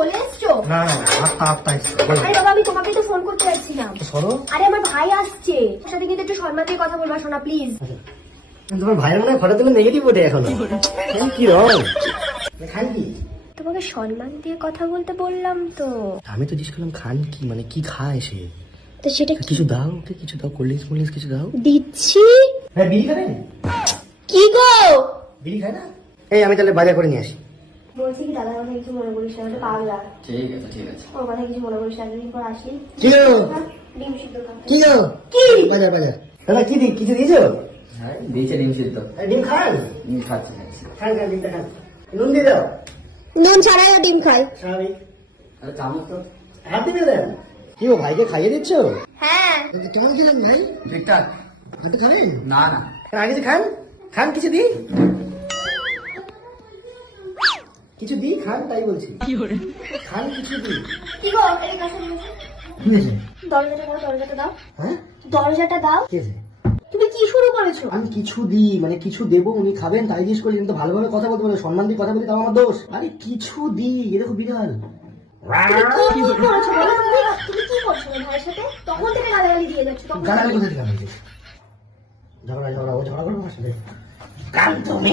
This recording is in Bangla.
চলে এসছো? না আটটা এসছে। আরে বাবা আমি তোমাকে তো ফোন করতে যাচ্ছিলাম। সরো। আরে আমার ভাই আসছে, ওর সাথে কিন্তু একটু সম্মান দিয়ে কথা বলবা শোনা প্লিজ। তোমার ভাইয়ের মনে হয় ফটো তুলে নেগেটিভ ওঠে এখনো। কি রং খান কি? তোমাকে সম্মান দিয়ে কথা বলতে বললাম তো। আমি তো জিজ্ঞেস করলাম খান কি, মানে কি খায় সে? তো সেটা কিছু দাও ওকে, কিছু দাও, কোল্ড ড্রিঙ্কস কিছু দাও। দিচ্ছি। হ্যাঁ বিড়ি খাবে? কি গো? বিড়ি খায় না? এই আমি তাহলে বাজার করে নিয়ে আসি। বলছি কি দাদার কথা কিছু মনে করিস না, ওটা পাগলা। ঠিক আছে। ওর কথা কিছু মনে করিস না, দিন পর আসি। কি গো? ডিম সিদ্ধ খাবো। কি গো? কি? বাজার দাদা কি কিছু দিয়েছো? হ্যাঁ দিয়েছে ডিম সিদ্ধ। ডিম খান? ডিম খাচ্ছে। খান ডিমটা খান। নুন দিয়ে দাও। নুন ছাড়াই ডিম খাই। স্বাভাবিক। আরে চামচ তো হাত দিয়ে দেন। কি গো ভাইকে খাইয়ে দিচ্ছ? হ্যাঁ। কেমন দিলাম ভাই? ঠিকঠাক। হাতে খাবেন? না না আগে যে খান খান, কিছু দিই কিছু দিই খান, তাই বলছি খান কিছু দিই। কি গো এই কাছে কি হয়েছে? দরজাটা দাও, দরজাটা দাও, হ্যাঁ দরজাটা দাও। কি হয়েছে? তুমি কি শুরু করেছো? আমি কিছু দিই মানে কিছু দেবো, উনি খাবেন তাই জিজ্ঞেস করলেন। তো ভালোভাবে কথা বলতে পারো, সম্মান দিয়ে কথা বলি, তাও আমার দোষ। আরে কিছু দিই, এ দেখো বিড়াল। তুমি কি করেছো বলো? তুমি কি করছো ভাইয়ের সাথে? তখন থেকে গালাগালি দিয়ে যাচ্ছ। তখন গালাগালি কোথা থেকে আনলি? ঝগড়া ও ঝগড়া করবো আমার সাথে? কাল তুমি